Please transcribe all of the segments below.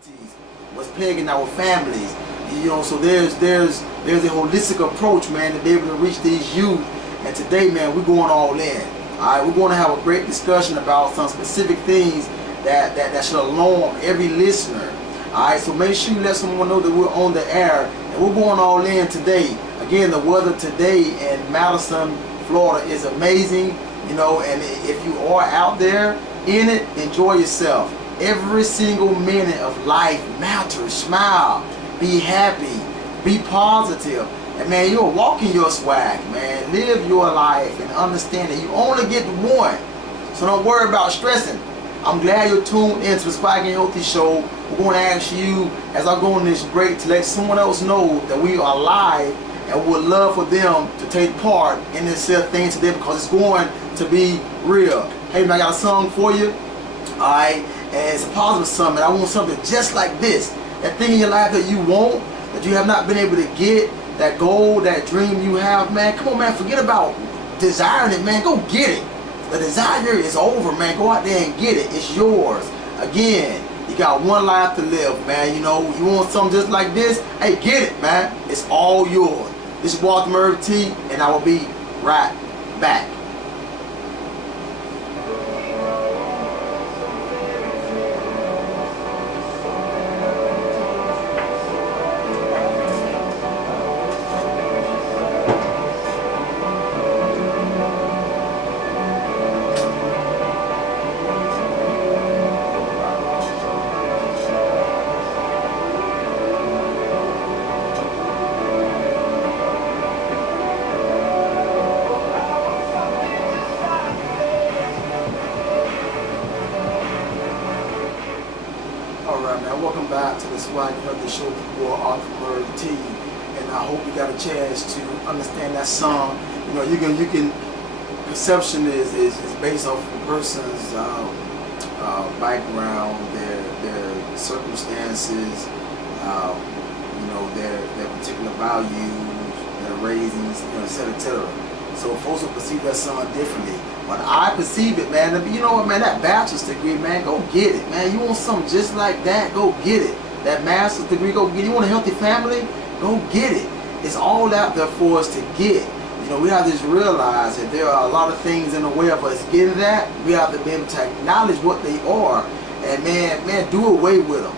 pregnancies, what's plaguing our families. You know, so there's a holistic approach, man, to be able to reach these youth. And today, man, we're going all in. All right, we're going to have a great discussion about some specific things that should alarm every listener. All right, so make sure you let someone know that we're on the air and we're going all in today. Again, the weather today in Madison, Florida is amazing. You know, and if you are out there in it, enjoy yourself. Every single minute of life matters. Smile, be happy, be positive, and man, you're walking your swag, man. Live your life and understand that you only get one. So don't worry about stressing. I'm glad you're tuned into the Swag and Healthy Show. We're going to ask you, as I go on this break, to let someone else know that we are live and would love for them to take part in this thing today because it's going to be real. Hey man, I got a song for you. Alright, and it's a positive song, and I want something just like this. That thing in your life that you want, that you have not been able to get, that goal, that dream you have, man. Come on, man, forget about desiring it, man. Go get it. The desire is over, man. Go out there and get it. It's yours. Again, you got one life to live, man. You know, you want something just like this? Hey, get it, man. It's all yours. This is Merv T, and I will be right back. Welcome back to the Swag and Healthy Show with your author Merv T, and I hope you got a chance to understand that song. You know, you can perception is based off a person's background, their circumstances, you know, their particular values, their raisings, you know, etc. So folks will perceive that song differently. But I perceive it, man. You know what, man, that bachelor's degree, man, go get it, man. You want something just like that, go get it. That master's degree, go get it. You want a healthy family, go get it. It's all out there for us to get. You know, we have to realize that there are a lot of things in the way of us getting that. We have to be able to acknowledge what they are. And man, do away with them.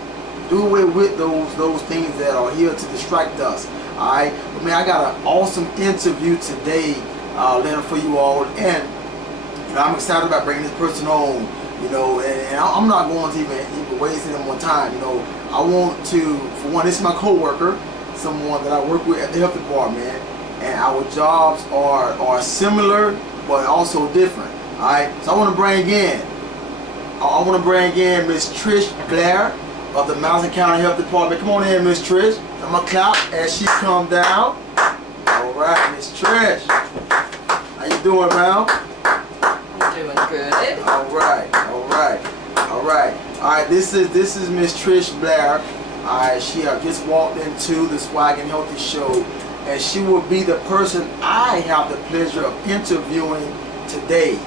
Do away with those things that are here to distract us. Alright? But man, I got an awesome interview today, Leonard, for you all. And you know, I'm excited about bringing this person on, you know, and I'm not going to even waste any more time. You know, I want to, for one, this is my co-worker, someone that I work with at the health department, and our jobs are similar but also different. All right, so I want to bring in Miss Trish Blair of the Madison County Health Department. Come on in, Miss Trish. I'm gonna clap as she come down. All right, Miss Trish, how you doing, man? Doing good. All right. This is Miss Trish Blair. She just walked into the Swag and Healthy Show, and she will be the person I have the pleasure of interviewing today.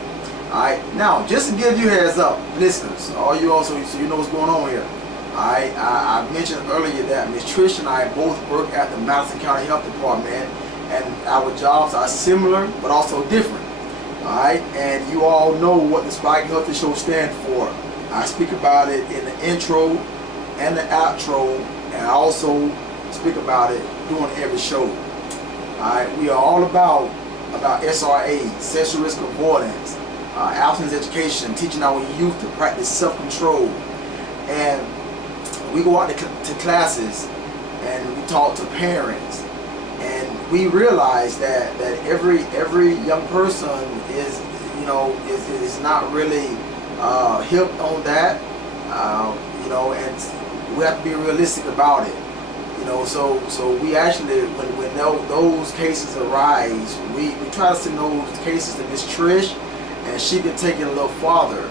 All right. Now, just to give you a heads up, listeners, all you also, so you know what's going on here. I mentioned earlier that Miss Trish and I both work at the Madison County Health Department, and our jobs are similar but also different. Alright, and you all know what the Swag and Healthy Show stands for. I speak about it in the intro and the outro, and I also speak about it during every show. Alright, we are all about SRA, sexual risk avoidance, abstinence education, teaching our youth to practice self-control. And we go out to classes and we talk to parents. And we realize that every young person is, you know, is not really hip on that, you know, and we have to be realistic about it, you know. So we actually, when those cases arise, we try to send those cases to Miss Trish, and she can take it a little farther,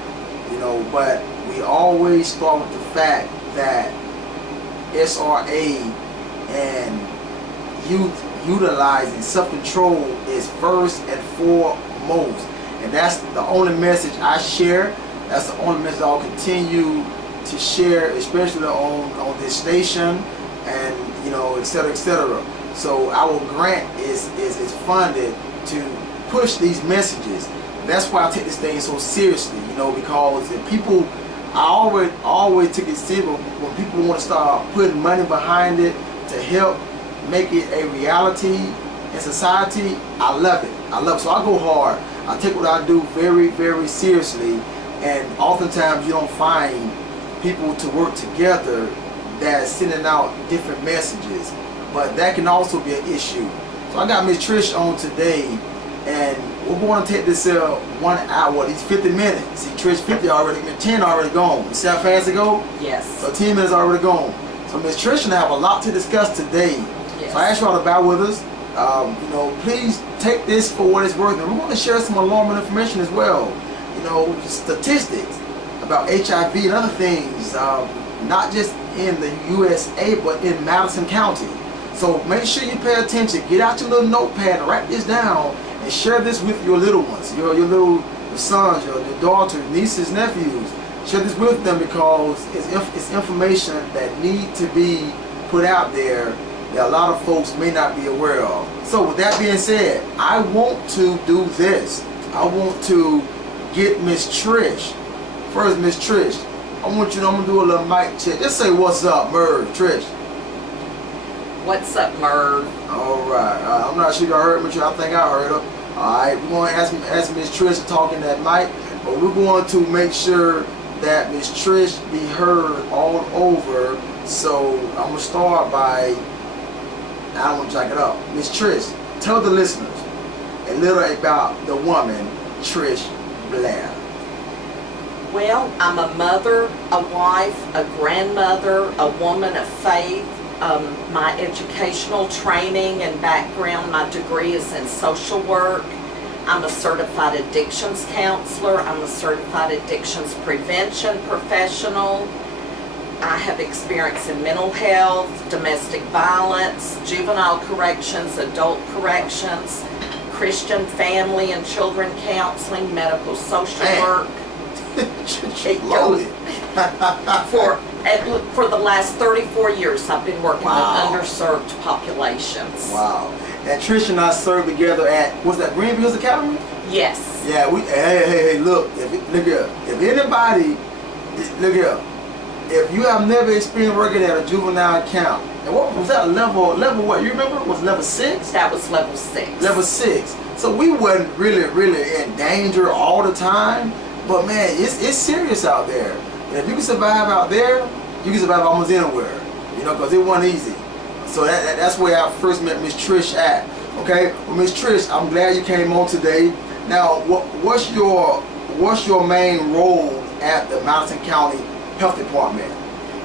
you know. But we always start with the fact that SRA and youth utilizing self-control is first and foremost, and that's the only message I share. That's the only message I'll continue to share, especially on this station, and et cetera, et cetera. So our grant is funded to push these messages. That's why I take this thing so seriously, because if people, I always took it serious when people want to start putting money behind it to help make it a reality in society. I love it. So I go hard. I take what I do very, very seriously, and oftentimes you don't find people to work together that's sending out different messages, but that can also be an issue. So I got Miss Trish on today, and we're going to take this 1 hour, these 50 minutes. See, Trish, 50 already, 10 already gone. You see how fast it go? Yes. So 10 minutes already gone. So Miss Trish and I have a lot to discuss today. Yes. So I ask y'all to bear with us. Please take this for what it's worth. And we're going to share some alarming information as well. Statistics about HIV and other things, not just in the USA, but in Madison County. So make sure you pay attention. Get out your little notepad and write this down and share this with your little ones, your little sons, your daughters, nieces, nephews. Share this with them, because it's information that need to be put out there that a lot of folks may not be aware of. So with that being said, I want to do this. I want to get Miss Trish. First, Miss Trish, I'm going to do a little mic check. Just say what's up, Merv, Trish. What's up, Merv? Alright, I'm not sure you heard me, I think I heard her. Alright, we're going to ask Miss Trish to talk in that mic, but we're going to make sure that Miss Trish be heard all over. So I'm going to start by, I don't want to jack it up. Miss Trish, tell the listeners a little about the woman, Trish Blair. Well, I'm a mother, a wife, a grandmother, a woman of faith. My educational training and background, my degree is in social work. I'm a certified addictions counselor. I'm a certified addictions prevention professional. I have experience in mental health, domestic violence, juvenile corrections, adult corrections, Christian family and children counseling, medical social work. It goes for the last 34 years I've been working with underserved populations. Wow. And Trish and I served together at, was that Green Hills Academy? Yes. Yeah, hey, look, look here. If anybody, look here, if you have never experienced working at a juvenile camp, and what was that level what, you remember? Was level 6? That was level 6. Level 6. So we wasn't really in danger all the time, but man, it's serious out there. And if you can survive out there, you can survive almost anywhere, because it wasn't easy. So that's where I first met Miss Trish at. Okay, well, Miss Trish, I'm glad you came on today. Now, what's your main role at the Madison County Health Department?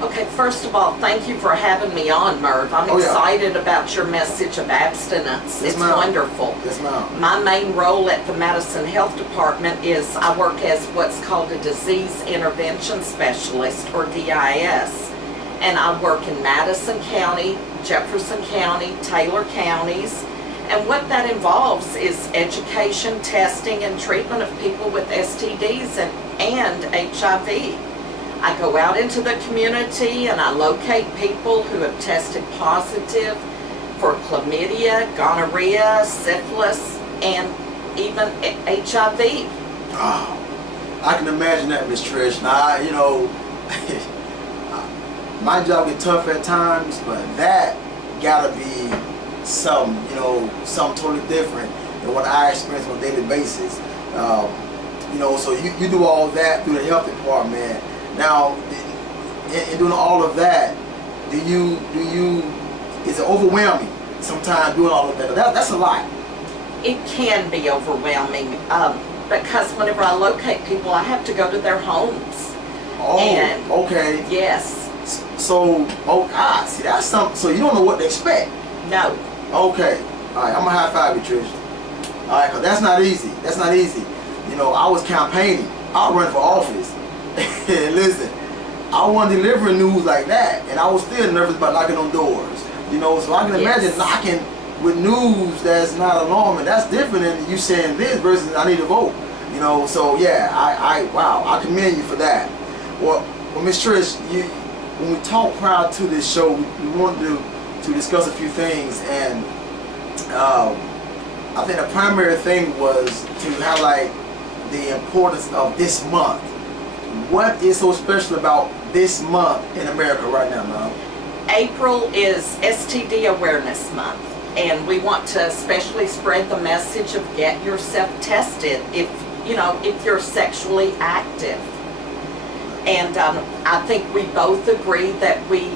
Okay, first of all, thank you for having me on, Merv. I'm excited about your message of abstinence. Yes, it's ma'am. wonderful. Yes, ma'am. My main role at the Madison Health Department is I work as what's called a disease intervention specialist, or DIS. And I work in Madison County, Jefferson County, Taylor counties. And what that involves is education, testing, and treatment of people with STDs and HIV. I go out into the community and I locate people who have tested positive for chlamydia, gonorrhea, syphilis, and even HIV. Oh, I can imagine that, Miss Trish. Now, my job get tough at times, but that gotta be something totally different than what I experience on a daily basis. So you do all that through the health department. Now, in doing all of that, is it overwhelming sometimes doing all of that? That's a lot. It can be overwhelming because whenever I locate people, I have to go to their homes. Oh, okay. Yes. So, see, that's something. So you don't know what to expect. No. Okay. All right, I'm gonna high five you, Trish. All right, cause that's not easy. That's not easy. I was campaigning. I was running for office. And listen, I wasn't delivering news like that, and I was still nervous about knocking on doors. So I can imagine knocking with news that's not alarming. That's different than you saying this versus I need to vote. So yeah, I commend you for that. Well, Well, Miss Trish, when we talked prior to this show, we wanted to discuss a few things, and I think the primary thing was to highlight the importance of this month. What is so special about this month in America right now, Mom? April is STD Awareness Month, and we want to especially spread the message of get yourself tested if you're sexually active. And I think we both agree that we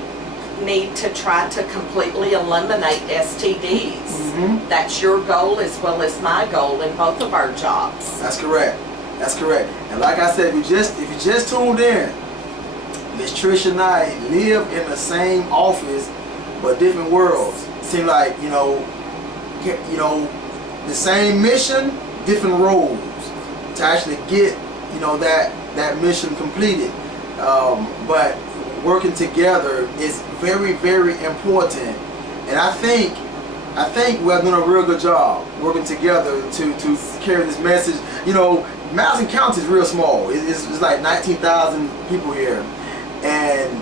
need to try to completely eliminate STDs. Mm-hmm. That's your goal as well as my goal in both of our jobs. That's correct. That's correct. And like I said, if you just tuned in, Miss Trish and I live in the same office but different worlds. Seem like the same mission, different roles to actually get that mission completed. But working together is very, very important, and I think we're doing a real good job working together to carry this message. Madison County is real small. It's like 19,000 people here, and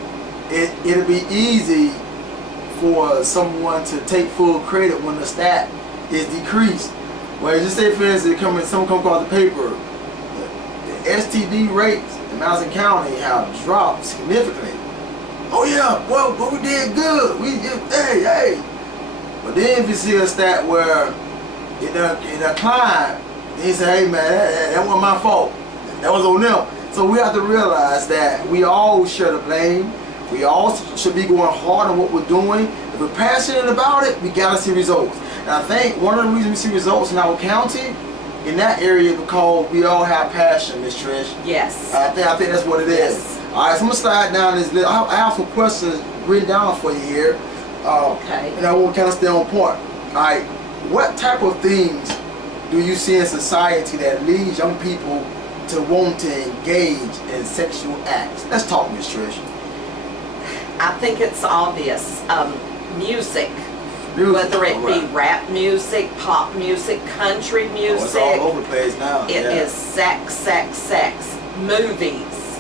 it'll be easy for someone to take full credit when the stat is decreased. Well, just say for instance, someone come across the paper, the STD rates in Madison County have dropped significantly. Oh yeah, well, but we did good. Hey. But then if you see a stat where it declined, then you say, hey man, that wasn't my fault. That was on them. So we have to realize that we all share the blame. We all should be going hard on what we're doing. If we're passionate about it, we gotta see results. And I think one of the reasons we see results in our county, in that area, because we all have passion, Miss Trish. Yes. I think that's what it is. Yes. All right, so I'm gonna slide down this list. I have some questions written down for you here. Okay. And I want to kind of stay on point. All right, what type of things do you see in society that leads young people to want to engage in sexual acts? Let's talk, Miss Trish. I think it's obvious. Music. Whether it be rap music, pop music, country music. It's all over the place now. It is sex. Movies,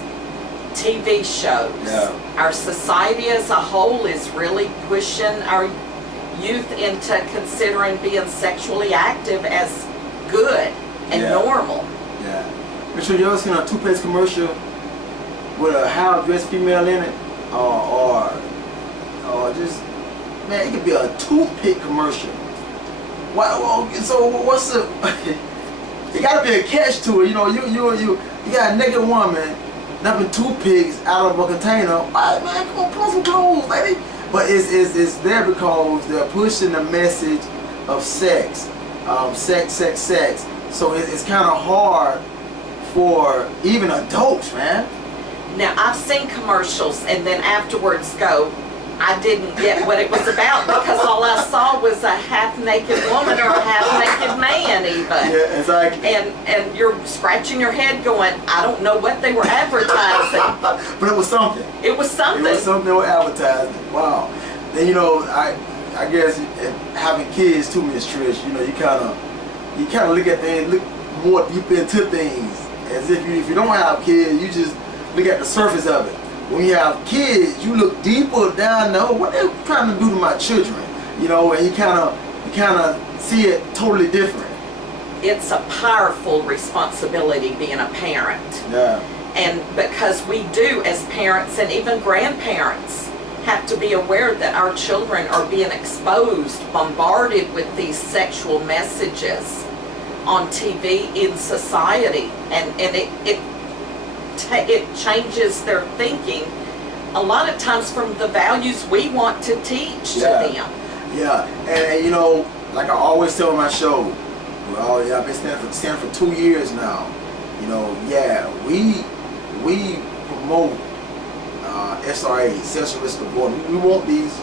TV shows. Yeah. Our society as a whole is really pushing our youth into considering being sexually active as good and normal. Yeah. But you ever seen a toothpaste commercial with a how-dressed female in it? Or just, man, it could be a toothpick commercial. So what's the? It gotta be a catch to it. You got a naked woman dumping toothpicks out of a container. All right, man, come on, put on some clothes, lady. But it's there because they're pushing the message of sex, sex. So it's kind of hard for even adults, man. Now, I've seen commercials and then afterwards go, I didn't get what it was about because all I saw was a half-naked woman or a half-naked man even. Yeah, exactly. And you're scratching your head going, I don't know what they were advertising. But it was something. It was something. It was something they were advertising. Wow. Then, I guess having kids too, Miss Trish, you kind of look at things, look more deep into things. As if you don't have kids, you just look at the surface of it. When you have kids, you look deeper down. What they're trying to do to my children, and you kind of see it totally different. It's a powerful responsibility being a parent. Yeah. And because we do, as parents and even grandparents, have to be aware that our children are being exposed, bombarded with these sexual messages on TV in society, and it changes their thinking a lot of times from the values we want to teach to them. Yeah, and like I always tell on my show, I've been standing for 2 years now. We promote SRA, sexual risk avoidance. We want these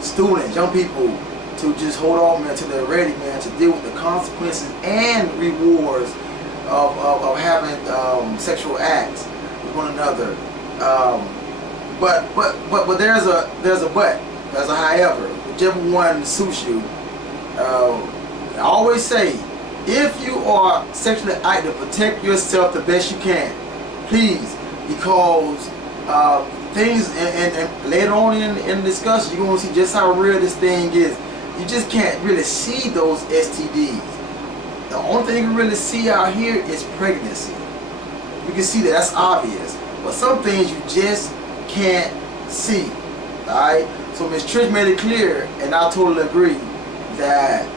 students, young people, to just hold on, man, till they're ready, man, to deal with the consequences and rewards of having sexual acts with one another. But there's a however, whichever one suits you. I always say, if you are sexually active, protect yourself the best you can, please, because things, and later on in the discussion, you're going to see just how real this thing is. You just can't really see those STDs. The only thing you can really see out here is pregnancy. You can see that, that's obvious. But some things you just can't see. Alright? So Ms. Trish made it clear, and I totally agree, that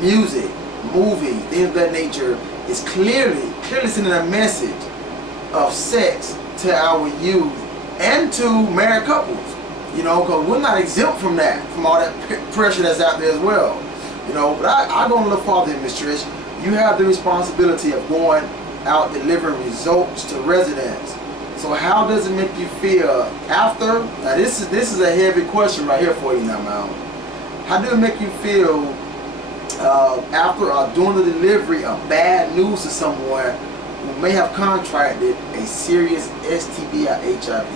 music, movies, things of that nature is clearly sending a message of sex to our youth and to married couples. You know, because we're not exempt from that, from all that pressure that's out there as well. You know, but I go a little farther in, Ms. Trish. You have the responsibility of going out delivering results to residents. So how does it make you feel after? Now this is a heavy question right here for you now, man. How do it make you feel after or during the delivery of bad news to someone who may have contracted a serious STD or HIV?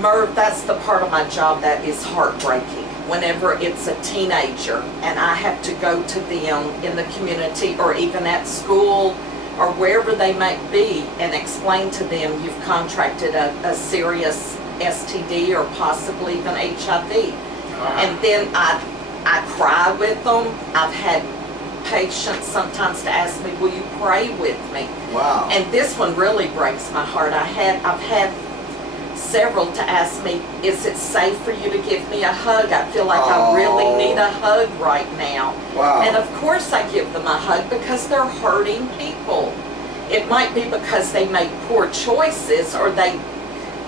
Merv, that's the part of my job that is heartbreaking. Whenever it's a teenager and I have to go to them in the community or even at school or wherever they might be and explain to them you've contracted a serious STD or possibly even HIV. And then I cry with them. I've had patients sometimes to ask me, will you pray with me? Wow. And this one really breaks my heart. I've had several to ask me, is it safe for you to give me a hug? I feel like I really need a hug right now. Wow. And of course I give them a hug because they're hurting people. It might be because they made poor choices, or they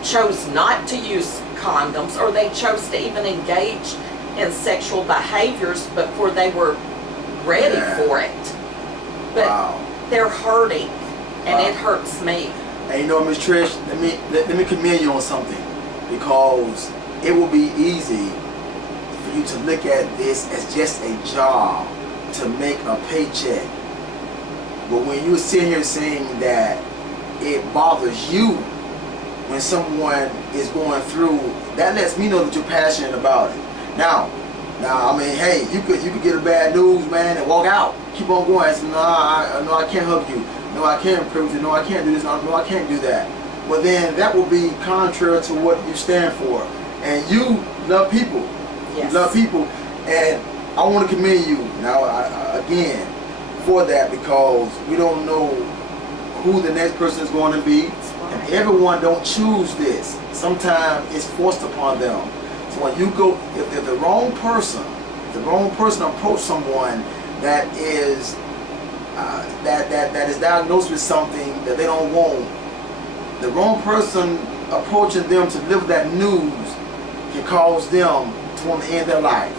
chose not to use condoms, or they chose to even engage in sexual behaviors before they were ready for it. But they're hurting, and it hurts me. And you know, Ms. Trish, let me commend you on something, because it will be easy for you to look at this as just a job to make a paycheck. But when you sit here saying that it bothers you when someone is going through, that lets me know that you're passionate about it. Now, I mean, hey, you could get a bad news, man, and walk out, keep on going. I say, no, I can't hug you. No, I can't improve you. No, I can't do this. No, I can't do that. But then that will be contrary to what you stand for. And you love people. Yes. You love people. And I want to commend you now again for that, because we don't know who the next person is going to be. And everyone don't choose this. Sometimes it's forced upon them. So when you go, if the wrong person approach someone that is that is diagnosed with something that they don't want, the wrong person approaching them to deliver that news can cause them to want to end their life.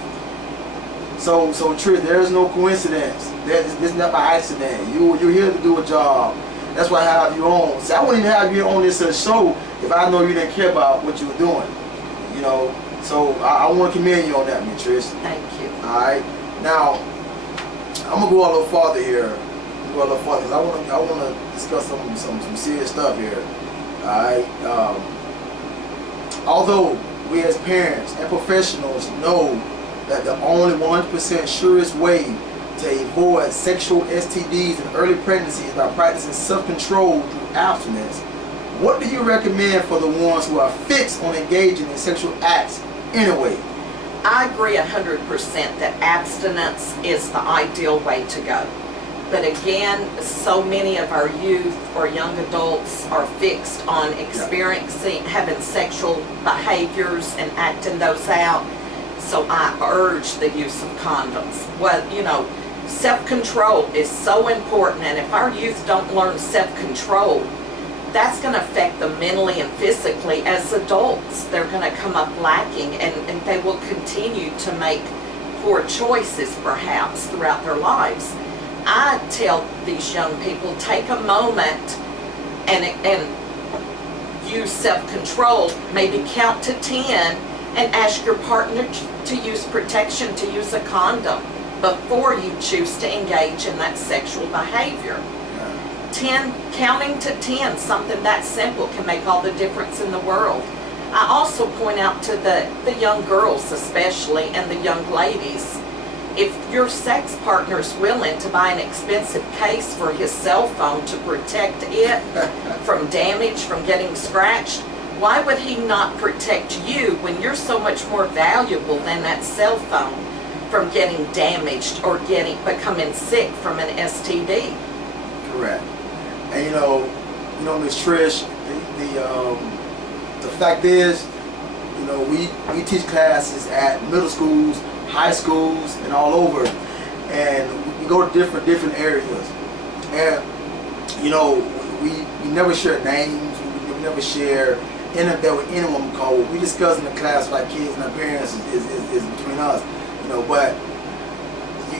So Trish, there is no coincidence. This is not by accident. You're here to do a job. That's why I have you on. See, I wouldn't even have you on this show if I know you didn't care about what you were doing. You know. So I want to commend you on that, Ms. Trish. Thank you. All right. Now I'm gonna go a little farther here. Because I want to discuss some serious stuff here. All right. Although we as parents and professionals know that the only 100% surest way to avoid sexual STDs and early pregnancy is by practicing self-control through abstinence, what do you recommend for the ones who are fixed on engaging in sexual acts anyway? I agree 100% that abstinence is the ideal way to go. But again, so many of our youth or young adults are fixed on experiencing, having sexual behaviors and acting those out. So I urge the use of condoms. Well, you know, self-control is so important, and if our youth don't learn self-control, that's going to affect them mentally and physically as adults. They're going to come up lacking, and they will continue to make poor choices perhaps throughout their lives. I tell these young people, take a moment and use self-control, maybe count to 10 and ask your partner to use protection, to use a condom before you choose to engage in that sexual behavior. 10, counting to 10, something that simple can make all the difference in the world. I also point out to the young girls especially, and the young ladies, If your sex partner's willing to buy an expensive case for his cell phone to protect it from damage, from getting scratched, why would he not protect you when you're so much more valuable than that cell phone from getting damaged or becoming sick from an STD? Correct. And you know, Ms. Trish, the fact is, you know, we teach classes at middle schools, high schools, and all over, and we go to different areas, and you know, we never share names, we never share anything with anyone, because what we discuss in the class with our kids and our parents is between us, you know. But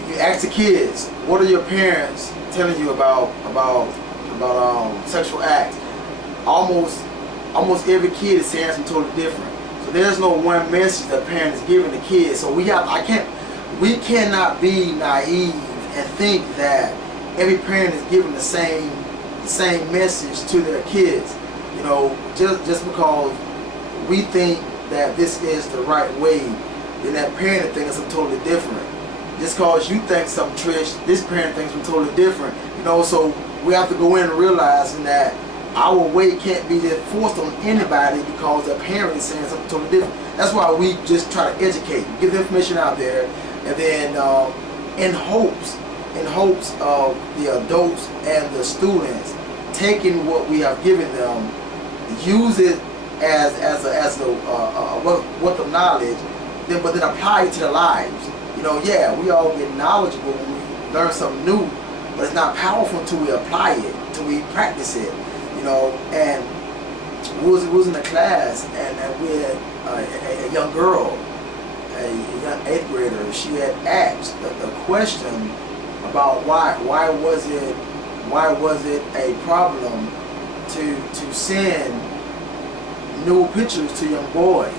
you ask the kids, what are your parents telling you about sexual acts? Almost every kid is saying something totally different. So there's no one message that parent is giving the kids. So we cannot be naive and think that every parent is giving the same message to their kids. You know, just because we think that this is the right way, then that parent thinks something totally different. Just because you think something, Trish, this parent thinks something totally different. You know, so we have to go in and realizing that our way can't be just forced on anybody because the parent is saying something totally different. That's why we just try to educate, get the information out there, and then in hopes of the adults and the students taking what we have given them, use it as a wealth of knowledge, but then apply it to their lives. You know, yeah, we all get knowledgeable when we learn something new, but it's not powerful until we apply it, until we practice it. You know, and we was in a class, and we had a young girl, a young 8th grader. She had asked the question about why was it a problem to send nude pictures to young boys.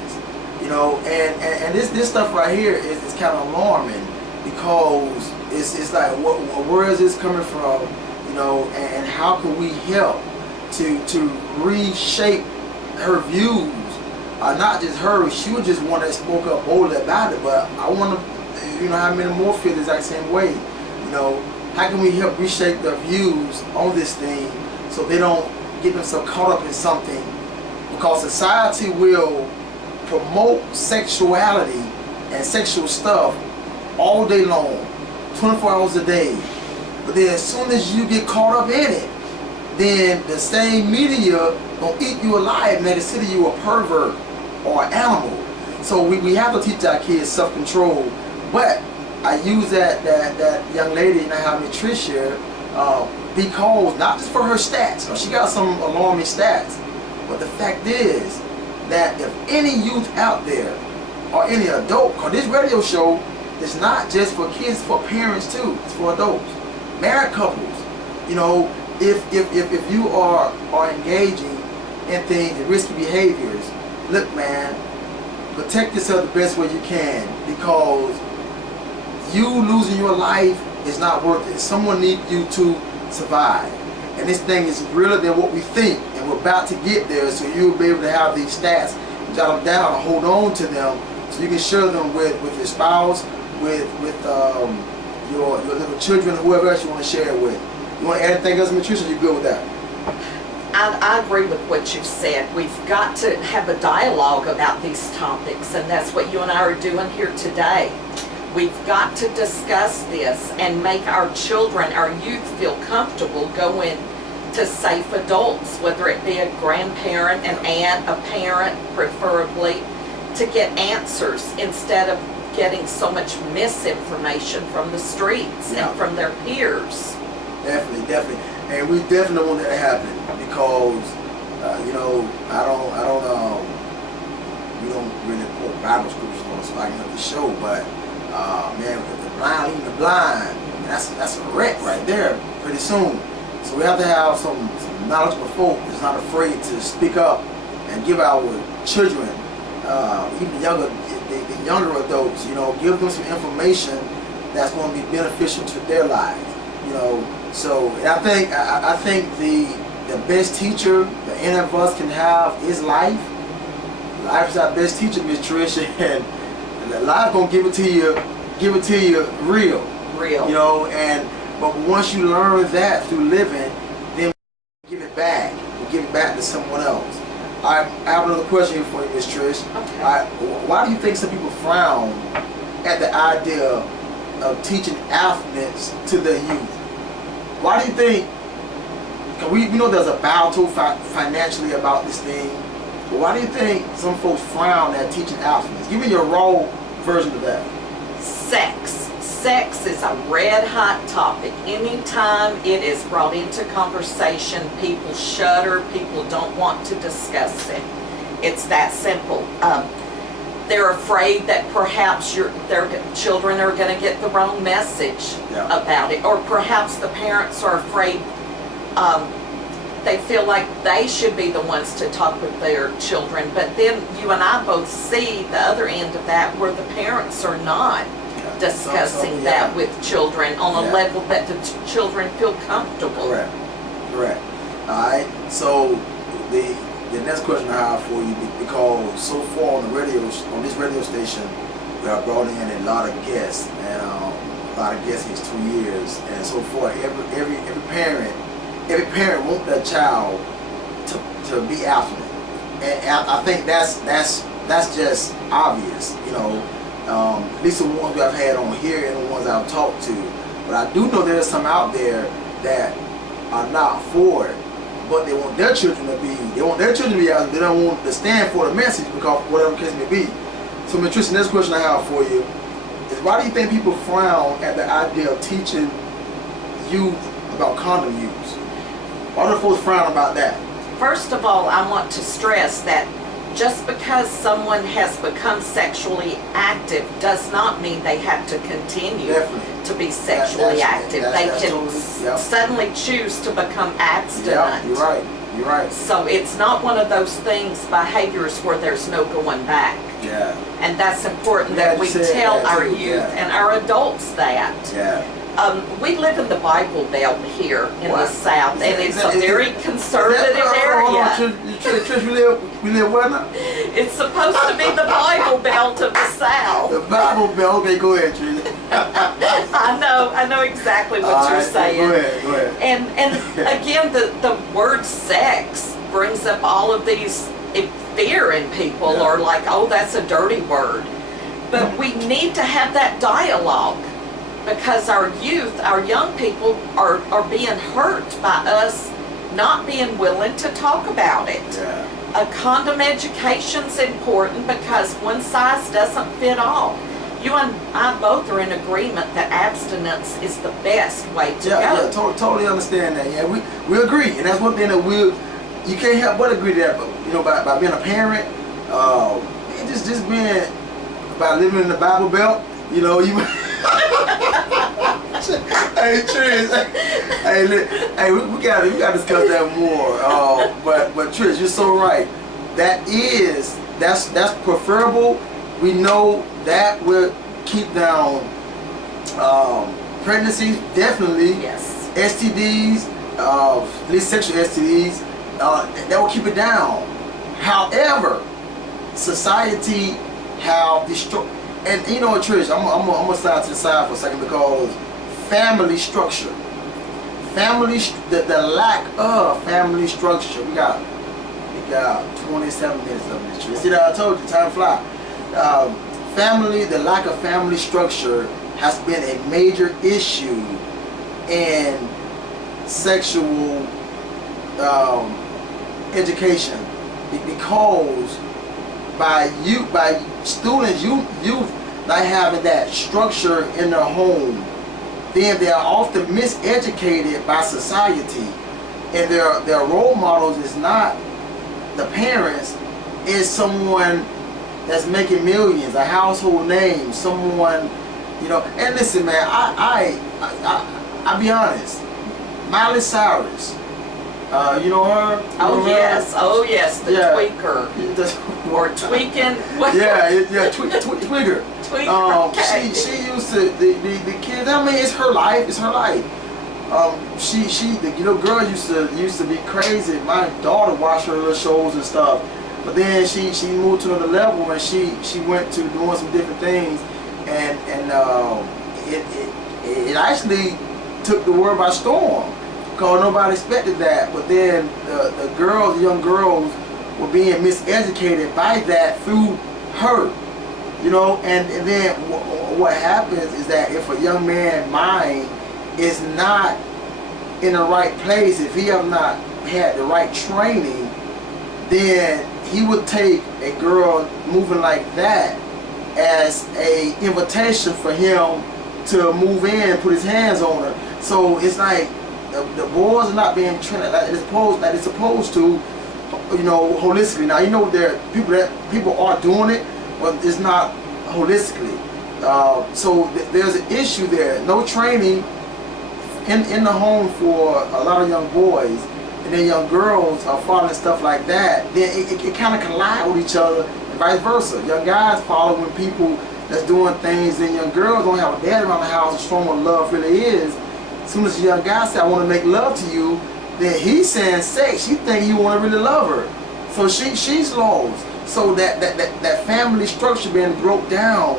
You know, and this stuff right here is kind of alarming, because it's like, where is this coming from? You know, and how can we help to reshape her views? Not just her, she was just one that spoke up boldly about it, but I want to, you know, how many more feel the exact same way? You know, how can we help reshape their views on this thing so they don't get themselves caught up in something? Because society will promote sexuality and sexual stuff all day long, 24 hours a day, but then as soon as you get caught up in it, then the same media gonna eat you alive and they consider you a pervert or an animal. So we have to teach our kids self-control. But I use that young lady, and I have Trish here, because not just for her stats, because she got some alarming stats, but the fact is that if any youth out there or any adult, because this radio show is not just for kids, for parents too, it's for adults, married couples. You know, if you are engaging in things, in risky behaviors, look, man, protect yourself the best way you can, because you losing your life is not worth it. Someone needs you to survive, and this thing is realer than what we think, and we're about to get there. So you'll be able to have these stats, jot them down, and hold on to them, so you can share them with your spouse, with your little children, whoever else you want to share it with. You want to add anything else, Patricia? You good with that? I agree with what you've said. We've got to have a dialogue about these topics, and that's what you and I are doing here today. We've got to discuss this and make our children, our youth, feel comfortable going to safe adults, whether it be a grandparent, an aunt, a parent, preferably, to get answers instead of getting so much misinformation from the streets and from their peers. Definitely, and we definitely don't want that to happen, because you know, we don't really quote Bible scriptures on the spot of the show, but man, if the blind leading the blind, that's a wreck right there pretty soon. So we have to have some knowledgeable folk that's not afraid to speak up and give our children, even the younger adults, you know, give them some information that's going to be beneficial to their lives. You know, so I think the best teacher that any of us can have is life. Life is our best teacher, Miss Trish, and life gonna give it to you give it to you real. Real. You know, but once you learn that through living, then give it back. We'll give it back to someone else. I have another question here for you, Miss Trish. Okay. Why do you think some people frown at the idea of teaching abstinence to their youth? Why do you think? Cause we know there's a battle financially about this thing. But why do you think some folks frown at teaching abstinence? Give me your raw version of that. Sex is a red hot topic. Anytime it is brought into conversation, people shudder, people don't want to discuss it. It's that simple. They're afraid that perhaps their children are going to get the wrong message about it, or perhaps the parents are afraid. They feel like they should be the ones to talk with their children, but then you and I both see the other end of that, where the parents are not discussing that with children on a level that the children feel comfortable. Correct. All right. So the next question I have for you, because so far on this radio station, we have brought in a lot of guests, and a lot of guests in 2 years, and so far every parent wants their child to be abstinent, and I think that's just obvious, you know. At least the ones that I've had on here and the ones I've talked to. But I do know there's some out there that are not for it, but they want their children to be. They want their children to be out. They don't want to stand for the message, because whatever the case may be. So, Ms. Trish, the next question I have for you is, why do you think people frown at the idea of teaching youth about condom use? Why do folks frown about that? First of all, I want to stress that just because someone has become sexually active does not mean they have to continue to be sexually active. They can suddenly choose to become abstinent. Yeah, you're right. So it's not one of those behaviors where there's no going back. Yeah. And that's important that we tell our youth and our adults that. Yeah. We live in the Bible Belt here in the South, and it's a very conservative area. Trish, we live where now? It's supposed to be the Bible Belt of the South. The Bible Belt. Okay, go ahead, Trish. I know exactly what you're saying. Go ahead. And again, the word sex brings up all of these fear in people, or like, oh, that's a dirty word. But we need to have that dialogue, because our youth, our young people are being hurt by us not being willing to talk about it. Yeah. A condom education's important, because one size doesn't fit all. You and I both are in agreement that abstinence is the best way to go. Yeah, totally understand that. Yeah, we agree, and that's one thing that you can't help but agree to that. But you know, by being a parent, just being by living in the Bible Belt, you know, you. Hey Trish, we gotta discuss that more. But Trish, you're so right. That's preferable. We know that will keep down pregnancies, definitely. Yes. STDs, at least sexual STDs, that will keep it down. However, society have destroyed. And you know what, Trish, I'm gonna slide to the side for a second, because family structure, the lack of family structure. We got 27 minutes of this, Trish. See that I told you, time fly. The lack of family structure has been a major issue in sexual education, because by students, youth not having that structure in their home, then they are often miseducated by society, and their role models is not the parents, is someone that's making millions, a household name, someone, you know. And listen, man, I'll be honest, Miley Cyrus, you know her? Oh yes, the tweaker. Or tweaking. Tweaker. Okay. She used to the kids. I mean, it's her life. The little girl used to be crazy. My daughter watched her little shows and stuff, but then she moved to another level, and she went to doing some different things, it actually took the world by storm, because nobody expected that. But then the young girls were being miseducated by that through her, you know. And then what happens is that if a young man's mind is not in the right place, if he have not had the right training, then he would take a girl moving like that as a invitation for him to move in, put his hands on her. So it's like the boys are not being trained like it's supposed to, you know, holistically. Now, you know, there are people are doing it, but it's not holistically. So there's an issue there. No training in the home for a lot of young boys, and then young girls are following stuff like that. Then it kind of collide with each other, and vice versa. Young guys following people that's doing things, and young girls don't have a dad around the house to show them what love really is. As soon as the young guy say, "I want to make love to you," then he's saying sex. She think you want to really love her, so she's lost. So that family structure being broke down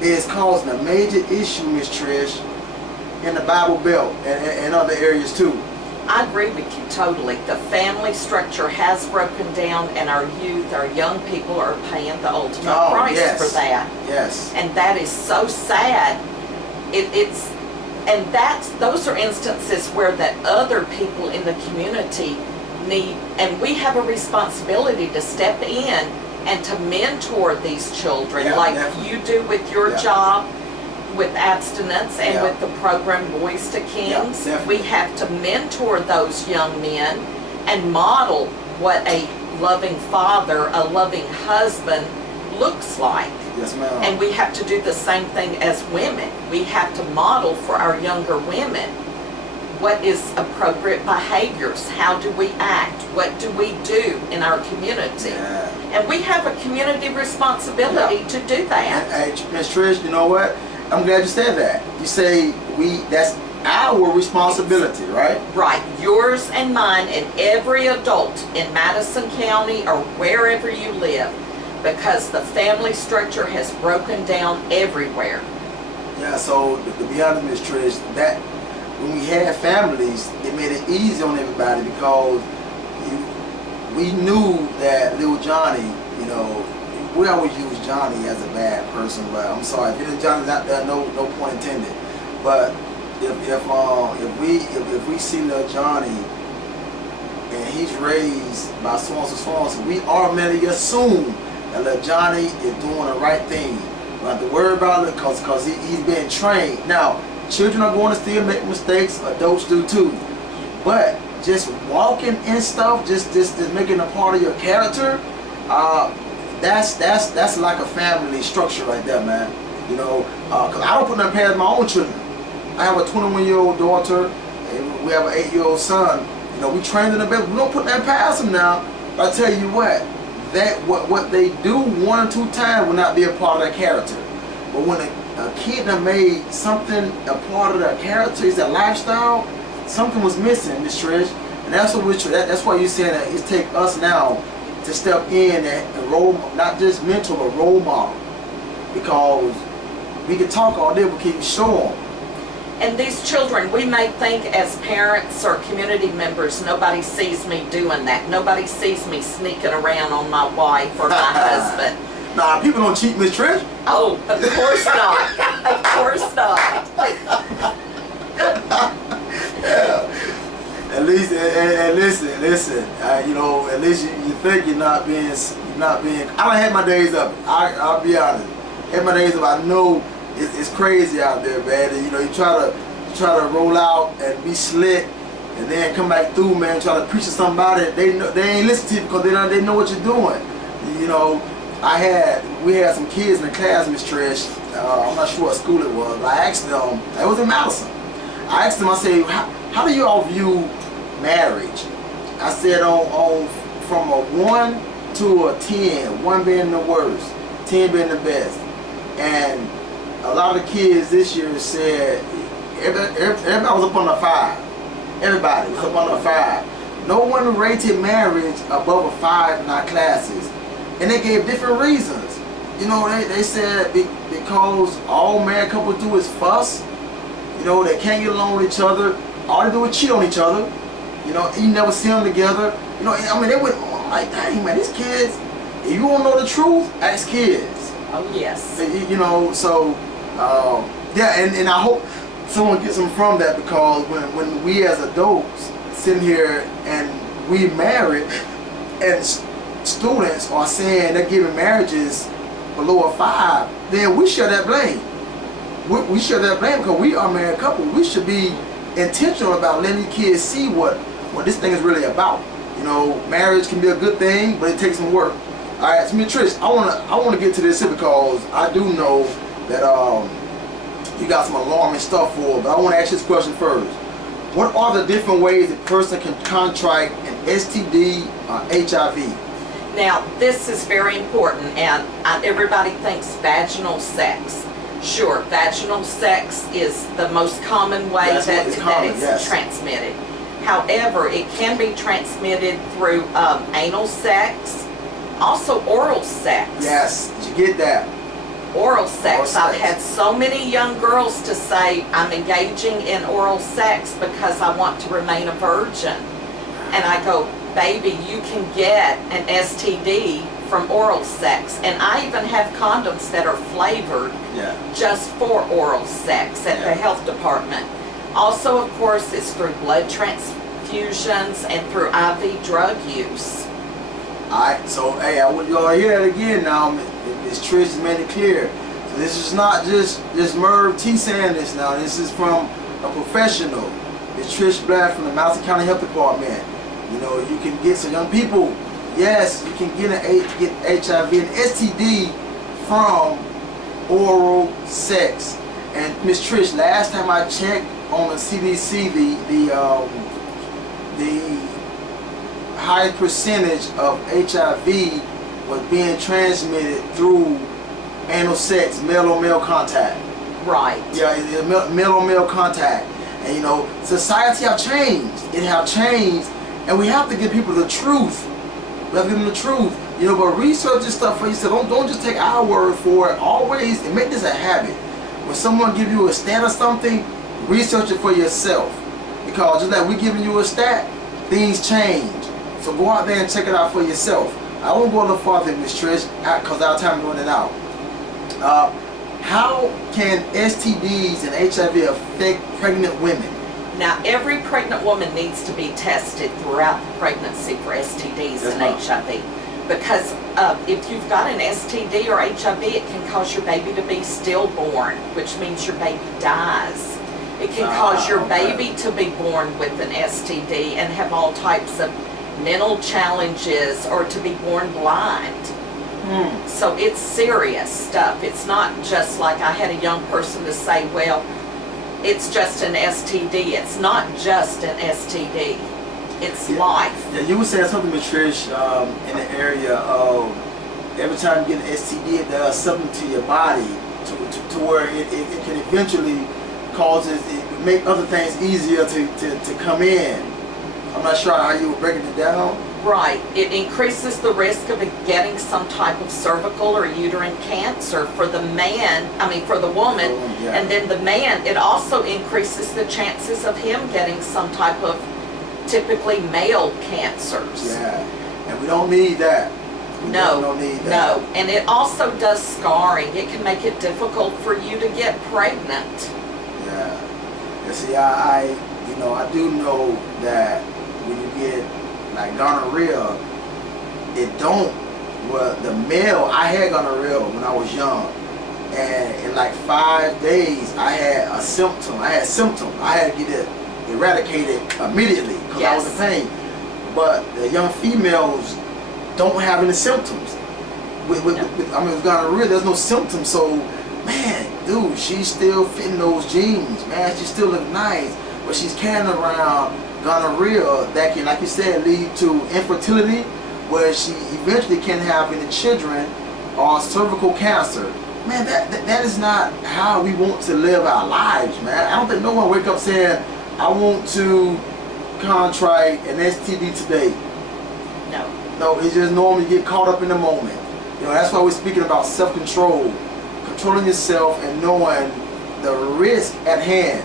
is causing a major issue, Miss Trish, in the Bible Belt and other areas too. I agree with you totally. The family structure has broken down, and our youth, our young people are paying the ultimate price for that. Yes. And that is so sad. Those are instances where that other people in the community need, and we have a responsibility to step in and to mentor these children, like definitely. You do with your job, with Abstinence, and with the program Boys to Kings. We have to mentor those young men and model what a loving father, a loving husband looks like. Yes, ma'am. And we have to do the same thing as women. We have to model for our younger women what is appropriate behaviors. How do we act? What do we do in our community? And we have a community responsibility to do that. Hey, Ms. Trish, you know what? I'm glad you said that. You say that's our responsibility, right? Right. Yours and mine and every adult in Madison County or wherever you live, because the family structure has broken down everywhere. Yeah, so to be honest, Ms. Trish, that when we had families, it made it easy on everybody, because we knew that little Johnny, you know, we always use Johnny as a bad person, but I'm sorry, if little Johnny's out there, no point intended. But if we see little Johnny and he's raised by so and so, we automatically assume that little Johnny is doing the right thing. We don't have to worry about it because he's being trained. Now, children are going to still make mistakes, adults do too. But just walking in stuff, just making a part of your character, that's like a family structure right there, man. You know, because I don't put nothing past my own children. I have a 21-year-old daughter, and we have an 8-year-old son. You know, we train them the best. We don't put nothing past them now. But I tell you what they do 1 or 2 times will not be a part of their character. But when a kid that made something a part of their character, is their lifestyle, something was missing, Miss Trish. And that's what that's why you're saying that it takes us now to step in and role, not just mentor, but role model. Because we can talk all day, but can you show them? And these children, we may think as parents or community members, nobody sees me doing that. Nobody sees me sneaking around on my wife or my husband. Nah, people don't cheat, Miss Trish. Oh, of course not. Of course not. Yeah. At least, and listen. You know, at least you think you're not being. I done had my days up. I'll be honest. Had my days up. I know it's crazy out there, man. And, you know, you try to roll out and be slick, and then come back through, man. Try to preach to somebody. They ain't listen to you because they know what you're doing. You know, we had some kids in the class, Miss Trish. I'm not sure what school it was, but I asked them. It was in Madison. I asked them. I said, how do you all view marriage? I said on from a 1 to a 10, 1 being the worst, 10 being the best. And a lot of the kids this year said everybody was up on a 5. Everybody was up on a 5. No one rated marriage above a 5 in our classes, and they gave different reasons. you know, they said because all married couples do is fuss. You know, they can't get along with each other. All they do is cheat on each other. You know, you never see them together. You know, I mean, they went on like, dang, man, these kids, if you want to know the truth, ask kids. Oh, yes. You know, so, yeah, and I hope someone gets them from that, because when we as adults sitting here and we married and students are saying they're giving marriages below a 5, then we share that blame. We share that blame because we are a married couple. We should be intentional about letting these kids see what this thing is really about. You know, marriage can be a good thing, but it takes some work. All right, so Ms. Trish, I wanna get to this here because I do know that you got some alarming stuff for her, but I want to ask you this question first. What are the different ways a person can contract an STD or HIV? Now, this is very important, and everybody thinks vaginal sex. Sure, vaginal sex is the most common way that it's transmitted. However, it can be transmitted through anal sex, also oral sex. Yes, did you get that? Oral sex. I've had so many young girls to say, I'm engaging in oral sex because I want to remain a virgin. And I go, baby, you can get an STD from oral sex. And I even have condoms that are flavored just for oral sex at the health department. Also, of course, it's through blood transfusions and through IV drug use. Alright, so hey, I want you all to hear that again now. Ms. Trish has made it clear. So this is not just Merv T saying this now. This is from a professional. Ms. Trish Blair from the Madison County Health Department. You know, you can get some young people. Yes, you can get HIV and STD from oral sex. And Ms. Trish, last time I checked on the CDC, the highest percentage of HIV was being transmitted through anal sex, male-on-male contact. Right. Yeah, male-on-male contact. And you know, society have changed. It have changed, and we have to give people the truth. We have to give them the truth. You know, but research this stuff for yourself. Don't just take our word for it. Always, and make this a habit. When someone give you a stat or something, research it for yourself. Because just like we giving you a stat, things change. So go out there and check it out for yourself. I won't go a little farther, Ms. Trish, because our time is running out. How can STDs and HIV affect pregnant women? Now, every pregnant woman needs to be tested throughout the pregnancy for STDs and HIV. Because if you've got an STD or HIV, it can cause your baby to be stillborn, which means your baby dies. It can cause your baby to be born with an STD and have all types of mental challenges, or to be born blind. So it's serious stuff. It's not just like I had a young person to say, well, it's just an STD. It's not just an STD. It's life. Yeah, you were saying something, Ms. Trish, in the area of every time you get an STD, it does something to your body to where it can eventually make other things easier to come in. I'm not sure how you were breaking it down. Right. It increases the risk of getting some type of cervical or uterine cancer for the for the woman. And then the man, it also increases the chances of him getting some type of typically male cancers. Yeah. And we don't need that. We don't need that. No. And it also does scarring. It can make it difficult for you to get pregnant. Yeah. You see, I do know that when you get like gonorrhea, the male, I had gonorrhea when I was young, and in like 5 days I had a symptom. I had to get it eradicated immediately because I was in pain. But the young females don't have any symptoms. With gonorrhea, there's no symptoms. So, man, dude, she's still fitting those jeans, man. She still look nice, but she's carrying around gonorrhea that can, like you said, lead to infertility, where she eventually can't have any children, or cervical cancer. Man, that is not how we want to live our lives, man. I don't think no one wake up saying, I want to contract an STD today. No. No, it's just normally get caught up in the moment. You know, that's why we're speaking about self-control, controlling yourself and knowing the risk at hand.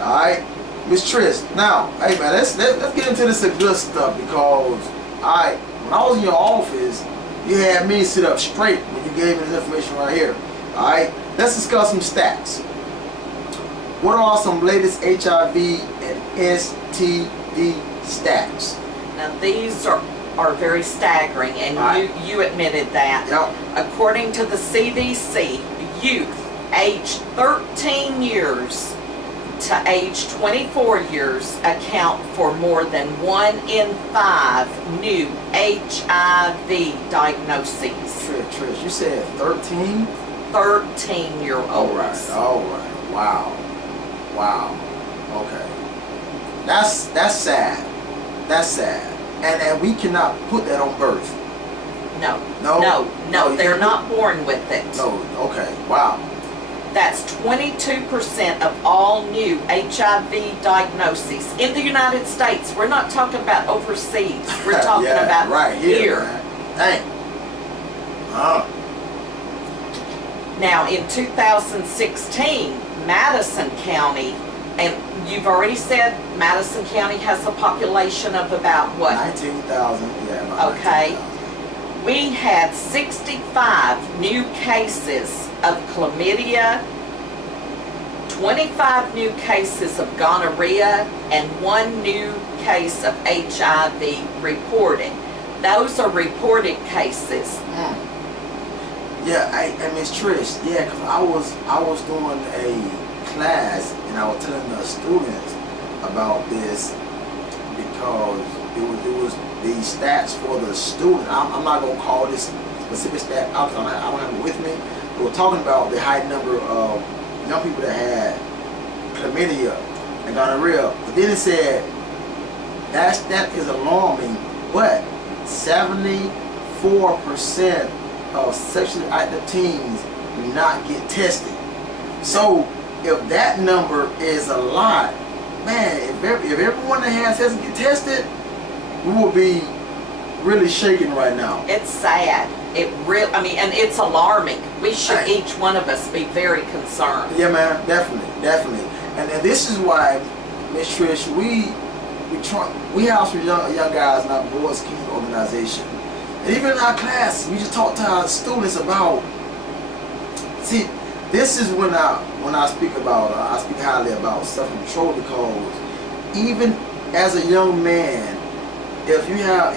All right, Miss Trish. Now, hey man, let's get into this good stuff because when I was in your office, you had me sit up straight when you gave me this information right here. All right, let's discuss some stats. What are some latest HIV and STD stats? Now these are very staggering, and you admitted that. Yep. According to the CDC, youth aged 13 years to age 24 years account for more than 1 in 5 new HIV diagnoses. Trish, you said 13? 13-year-olds. All right. Wow. Okay. That's sad. That's sad. And we cannot put that on birth. No, they're not born with it. No, okay, wow. That's 22% of all new HIV diagnoses in the United States. We're not talking about overseas. We're talking about right here. Dang. Now, in 2016, Madison County, and you've already said Madison County has a population of about what? 19,000, about okay. 19,000. We had 65 new cases of chlamydia, 25 new cases of gonorrhea, and 1 new case of HIV reported. Those are reported cases. Yeah, and Miss Trish, because I was doing a class and I was telling the students about this because it was the stats for the student. I'm not gonna call this specific stat out because I don't have it with me. But we're talking about the high number of young people that had chlamydia and gonorrhea. But then it said that is alarming, but 74% of sexually active teens do not get tested. So if that number is a lot, man, if everyone that has sex get tested, we will be really shaking right now. It's sad. And it's alarming. We should, each one of us, be very concerned. Yeah, man, definitely. And this is why, Miss Trish, we have some young guys in our Boys King organization. And even in our class, we just talk to our students about, see, this is when I speak about, I speak highly about self-control, because even as a young man, if you have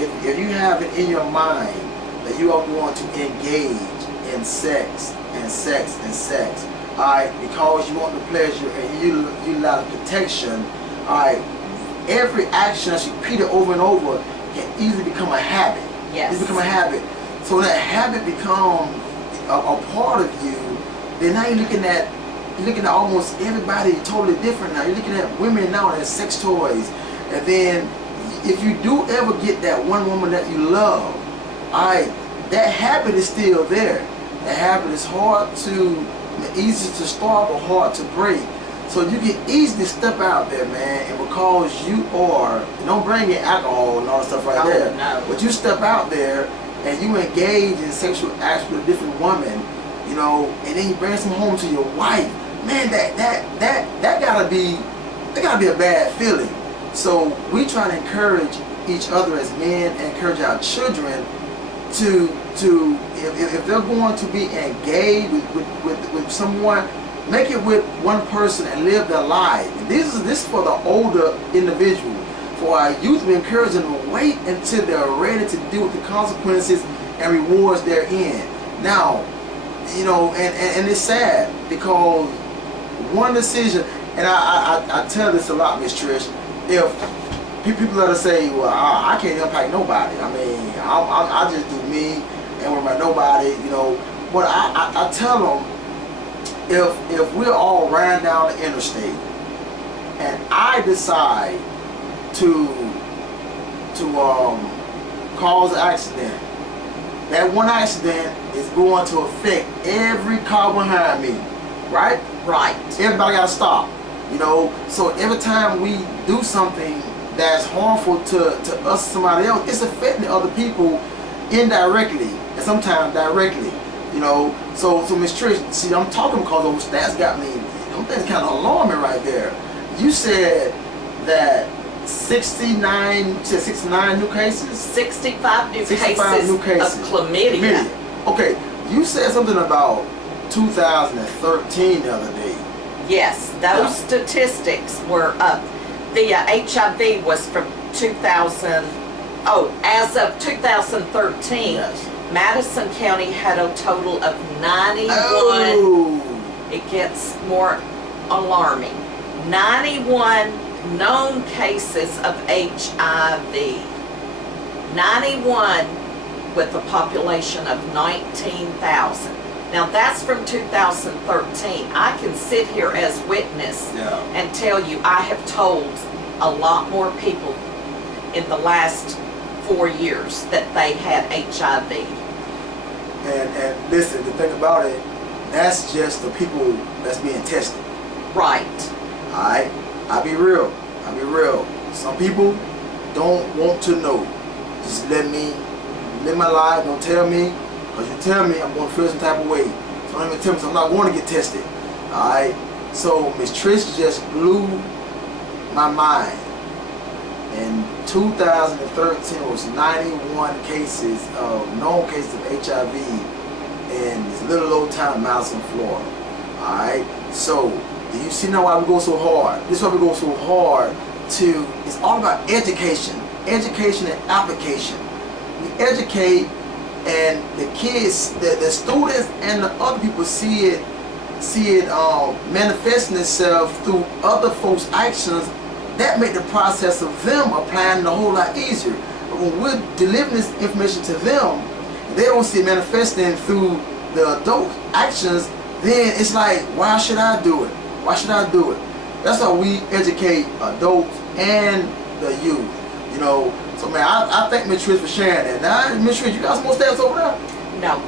it in your mind that you are going to engage in sex, alright, because you want the pleasure and you allow the protection, alright, every action that's repeated over and over can easily become a habit. Yes. It's become a habit. So when that habit becomes a part of you, then now you're looking at almost everybody totally different now. You're looking at women now as sex toys. And then if you do ever get that one woman that you love, that habit is still there. That habit is easy to start but hard to break. So you can easily step out there, man, and because you don't bring in alcohol and all that stuff right there. No. But you step out there and you engage in sexual acts with a different woman, you know, and then you bring some home to your wife. Man, that gotta be a bad feeling. So we try to encourage each other as men and encourage our children to if they're going to be engaged with someone, make it with one person and live their life. And this is for the older individual. For our youth, we encourage them to wait until they're ready to deal with the consequences and rewards therein. Now, you know, and it's sad because one decision, and I tell this a lot, Miss Trish, if people that say, well, I can't impact nobody. I mean, I just do me and worry about nobody, you know. But I tell them, if we're all riding down the interstate and I decide to cause an accident, that one accident is going to affect every car behind me, right? Right. Everybody got to stop, you know. So every time we do something that's harmful to us or somebody else, it's affecting other people indirectly and sometimes directly. You know, so Miss Trish, see, I'm talking because those stats got me. Them things kind of alarming right there. You said that 69 new cases? 65 new cases of chlamydia. Okay, you said something about 2013 the other day. Yes, those statistics were up. The HIV was from 2000. Oh, as of 2013, Yes. Madison County had a total of 91. Oh. It gets more alarming. 91 known cases of HIV. 91 with a population of 19,000. Now that's from 2013. I can sit here as witness and tell you I have told a lot more people in the last 4 years that they had HIV. And listen, the thing about it, that's just the people that's being tested. Right. Alright? I'll be real. Some people don't want to know. Just let me live my life, don't tell me. Because you tell me, I'm going to feel some type of way. So don't even tell me, so I'm not going to get tested. Alright? So Miss Trish just blew my mind. In 2013, it was 91 cases of known cases of HIV in this little old town of Madison, Florida. Alright? So, do you see now why we go so hard? This is why we go so hard to, it's all about education. Education and application. We educate, and the kids, the students and the other people see it manifesting itself through other folks' actions. That make the process of them applying a whole lot easier. But when we're delivering this information to them, they don't see it manifesting through the adult actions, then it's like, why should I do it? Why should I do it? That's how we educate adults and the youth. You know, so man, I thank Ms. Trish for sharing that. Now, Ms. Trish, you got some more stats over there? No,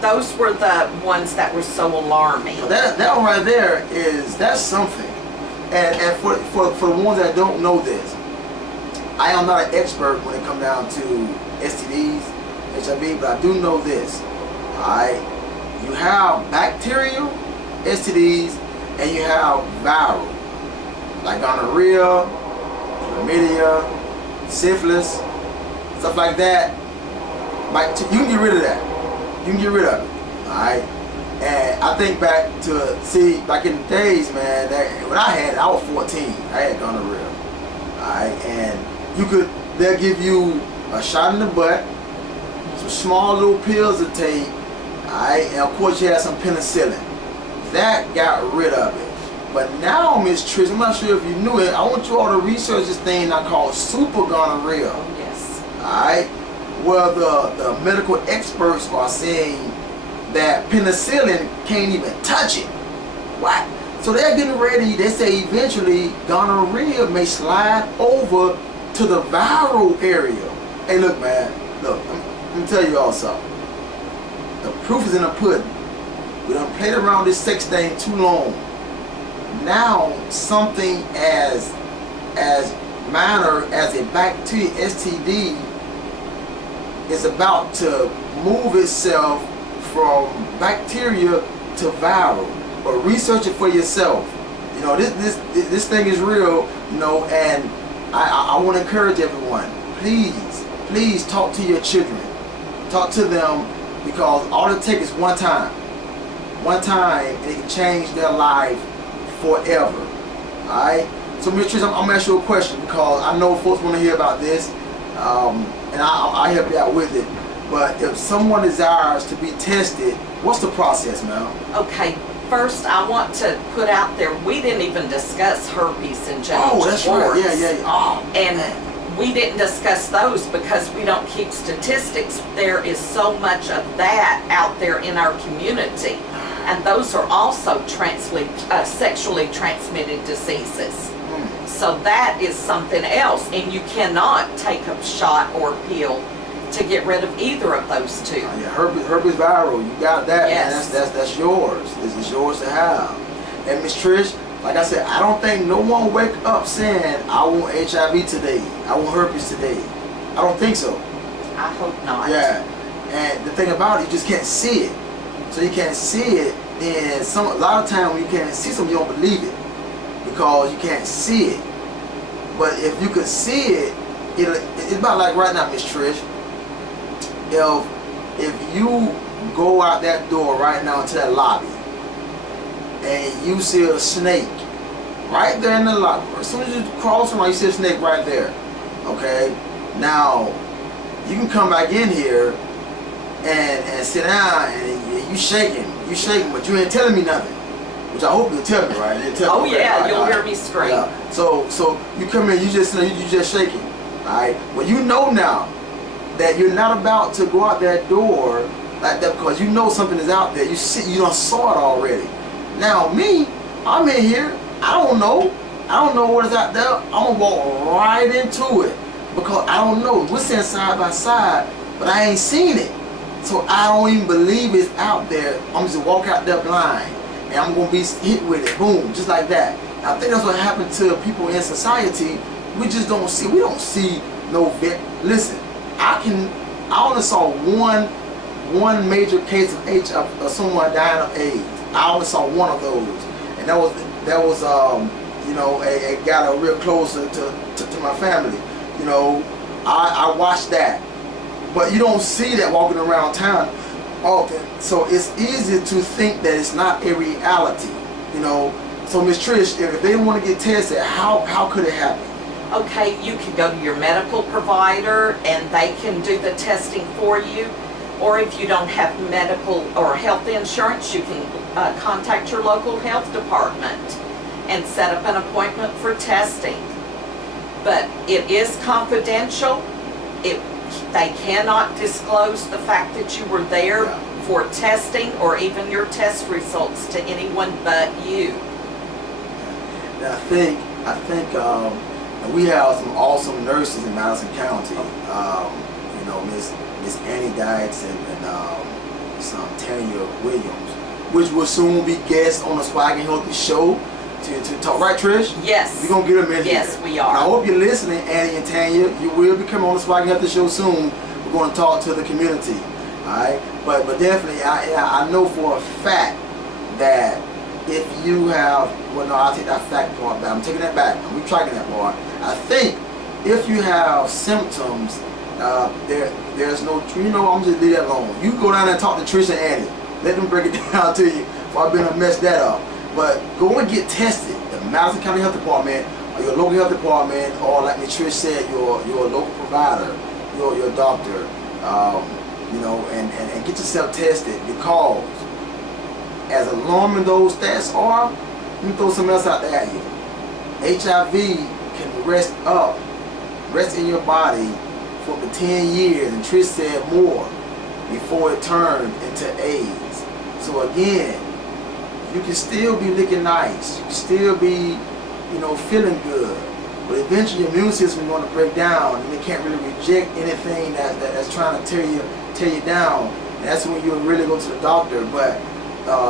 those were the ones that were so alarming. So that one right there that's something. And for the ones that don't know this, I am not an expert when it comes down to STDs, HIV, but I do know this. Alright, you have bacterial STDs and you have viral, like gonorrhea, chlamydia, syphilis, stuff like that. Like, you can get rid of that. You can get rid of it. Alright? And I think back in the days, man, that when I had it, I was 14. I had gonorrhea. Alright? And they'll give you a shot in the butt, some small little pills to take, alright? And of course you had some penicillin. That got rid of it. But now, Miss Trish, I'm not sure if you knew it, I want you all to research this thing I call super gonorrhea. Oh, yes. Alright? Well, the medical experts are saying that penicillin can't even touch it. What? So they're getting ready, they say eventually gonorrhea may slide over to the viral area. Hey look, man, look, let me tell you all something. The proof is in the pudding. We done played around this sex thing too long. Now something as minor as a bacteria STD is about to move itself from bacteria to viral. But research it for yourself. You know, this thing is real, you know, and I want to encourage everyone, please talk to your children. Talk to them, because all it takes is one time, and it can change their life forever. Alright? So Ms. Trish, I'm going to ask you a question, because I know folks want to hear about this, and I'll help you out with it. But if someone desires to be tested, what's the process, ma'am? Okay, first I want to put out there, we didn't even discuss herpes and genital warts. Oh, that's right. Yeah. Oh, and man. we didn't discuss those because we don't keep statistics. There is so much of that out there in our community. And those are also sexually transmitted diseases. So that is something else. And you cannot take a shot or pill to get rid of either of those two. Yeah, herpes viral, you got that. Yes. Man. That's yours. This is yours to have. And Miss Trish, like I said, I don't think no one wake up saying, I want HIV today, I want herpes today. I don't think so. I hope not. Yeah. And the thing about it, you just can't see it. So you can't see it, and a lot of times when you can't see something, you don't believe it because you can't see it. But if you could see it, it's about like right now, Miss Trish. If you go out that door right now into that lobby and you see a snake right there in the lobby, as soon as you cross around, you see a snake right there. Okay, now you can come back in here and sit down and you shaking, but you ain't telling me nothing. Which I hope you'll tell me, right? You'll tell Oh me, yeah, right? you'll hear me scream. Yeah. So you come in, you just shaking, all right? Well, you know now that you're not about to go out that door like that because you know something is out there. You done saw it already. Now me, I'm in here. I don't know what is out there. I'm gonna walk right into it because I don't know. We're sitting side by side, but I ain't seen it. So I don't even believe it's out there. I'm just walk out there blind. And I'm going to be hit with it, boom, just like that. I think that's what happened to people in society. We just don't see, we don't see no vet. Listen, I only saw one major case of HIV, of someone dying of AIDS. I only saw one of those, and that was you know, a guy that real close to my family. You know, I watched that, but you don't see that walking around town often. So it's easy to think that it's not a reality, you know. So Miss Trish, if they want to get tested, how could it happen? Okay, you can go to your medical provider and they can do the testing for you. Or if you don't have medical or health insurance, you can contact your local health department and set up an appointment for testing. But it is confidential. They cannot disclose the fact that you were there for testing or even your test results to anyone but you. And I think we have some awesome nurses in Madison County. You know, Miss Annie Dykes and some Tanya Williams, which will soon be guests on the Swag and Healthy show to talk. Right, Trish? Yes. We're gonna get them in here. Yes, we are. And I hope you're listening, Annie and Tanya. You will be coming on the Swag and Healthy show soon. We're going to talk to the community. All right, but definitely, I know for a fact that if you have, well, no, I'll take that fact part back. I'm taking that back. I'm retracting that part. I think if you have symptoms, there's no, you know, I'm just leave that alone. You go down there and talk to Trish and Annie. Let them break it down to you. Before I've been to mess that up. But go and get tested. The Madison County Health Department, or your local health department, or like Ms. Trish said, your local provider, your doctor, you know, and get yourself tested, because as alarming those stats are, let me throw something else out there at you. HIV can rest in your body for up to 10 years, and Trish said more, before it turned into AIDS. So again, you can still be looking nice, you can still be, you know, feeling good, but eventually your immune system is going to break down, and it can't really reject anything that's trying to tear you down. And that's when you really go to the doctor. But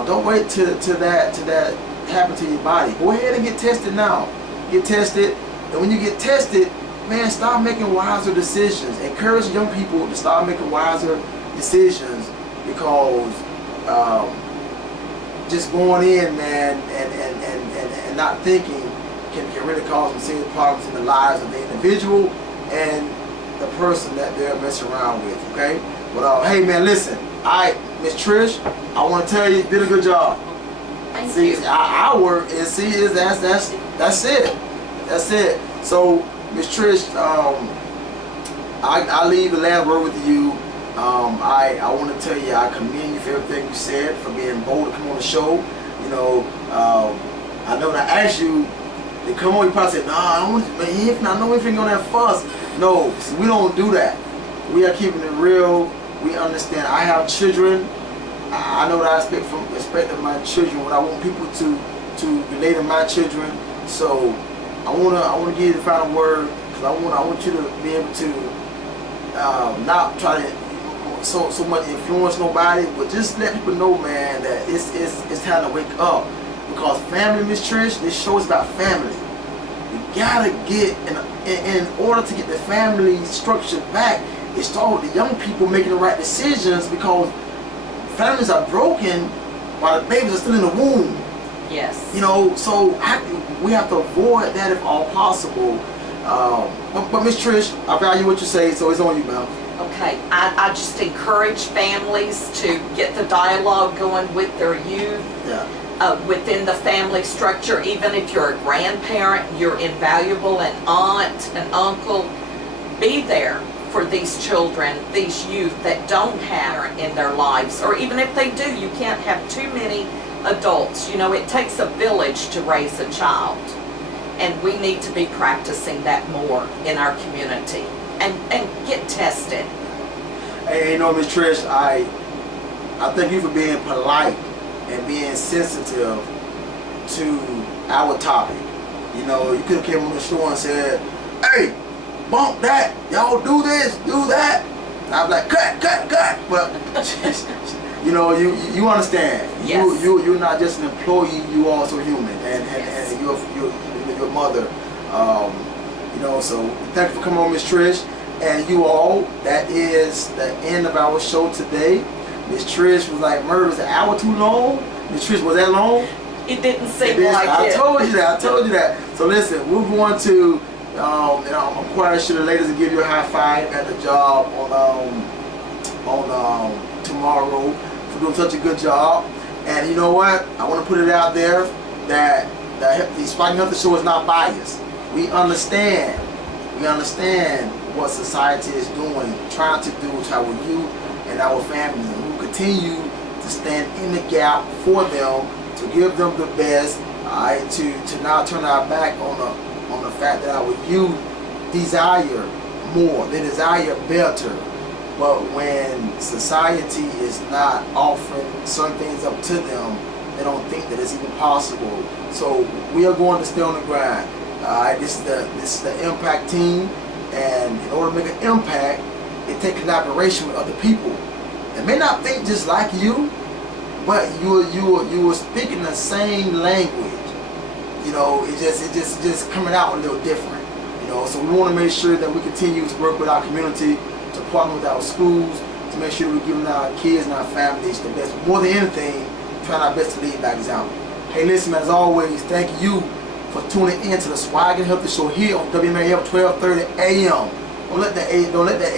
don't wait till that happen to your body. Go ahead and get tested now. Get tested, and when you get tested, man, start making wiser decisions. Encourage young people to start making wiser decisions, because just going in, man, and not thinking can really cause some serious problems in the lives of the individual and the person that they're messing around with. Okay, but hey, man, listen. Alright, Miss Trish, I want to tell you did a good job. Thank you. I work and see is that's it. That's it. So, Miss Trish, I leave the last word with you. I want to tell you I commend you for everything you said, for being bold to come on the show. You know, I know when I asked you to come on, you probably said, nah, I don't want to, if not, no anything on that fuss. No, see, we don't do that. We are keeping it real. We understand. I have children. I know what I expect of my children, what I want people to relate to my children. So I wanna give you the final word, because I want you to be able to not try to so much influence nobody, but just let people know, man, that it's time to wake up. Because family, Miss Trish, this show is about family. You gotta get in order to get the family structure back. it starts with the young people making the right decisions, because families are broken while the babies are still in the womb. Yes. You know, so we have to avoid that if all possible. But Miss Trish, I value what you say, so it's on you, ma'am. Okay, I just encourage families to get the dialogue going with their youth. Yeah. Within the family structure. Even if you're a grandparent, you're invaluable, an aunt, an uncle. Be there for these children, these youth that don't have in their lives, or even if they do, you can't have too many adults. You know, it takes a village to raise a child, and we need to be practicing that more in our community, and get tested. Hey, you know, Miss Trish, I thank you for being polite and being sensitive to our topic. You know, you could have came on the show and said, hey, bump that, y'all do this, do that. And I'd be like, cut. But you know, you understand. Yes. You're not just an employee, you also human, and you're your mother. You know, so thank you for coming on, Miss Trish. And you all, that is the end of our show today. Miss Trish was like, Merv, is an hour too long? Miss Trish, was that long? It didn't seem like I it. told you that. So listen, we're going to, I'm quite sure the ladies will give you a high five at the job on tomorrow for doing such a good job. And you know what? I want to put it out there that the Spiking Health Show is not biased. We understand what society is doing, trying to do to our youth and our families, and we'll continue to stand in the gap for them, to give them the best, to not turn our back on the fact that our youth desire more, they desire better. But when society is not offering certain things up to them, they don't think that it's even possible. So we are going to stay on the grind. This is the Impact team, and in order to make an impact, it takes collaboration with other people. They may not think just like you, but you are speaking the same language. You know, it's just coming out a little different. You know, so we want to make sure that we continue to work with our community, to partner with our schools, to make sure we're giving our kids and our families the best. More than anything, trying our best to lead by example. Hey, listen, as always, thank you for tuning in to the Swag and Healthy Show here on WMAF 1230 AM. Don't let that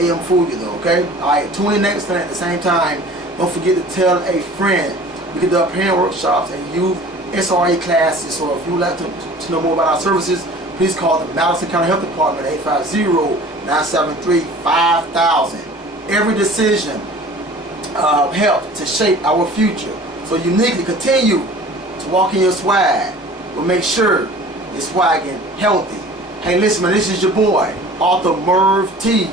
AM fool you though, okay? Alright, tune in next time at the same time. Don't forget to tell a friend. We can do our parent workshops and youth SRA classes. So if you would like to know more about our services, please call the Madison County Health Department at 850-973-5000. Every decision helps to shape our future. So uniquely continue to walk in your swag, but make sure you're swagging healthy. Hey, listen, man, this is your boy, Author Merv T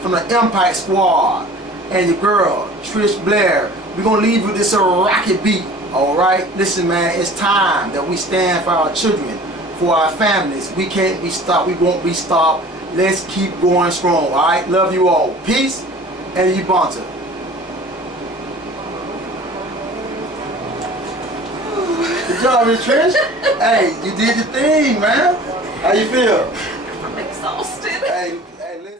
from the Impact Squad, and your girl, Trish Blair. We're going to leave you with this rocket beat, alright? Listen, man, it's time that we stand for our children, for our families. We can't be stopped. We won't be stopped. Let's keep going strong, alright? Love you all. Peace, and Ubuntu. Good job, Miss Trish. Hey, you did your thing, man. How you feel?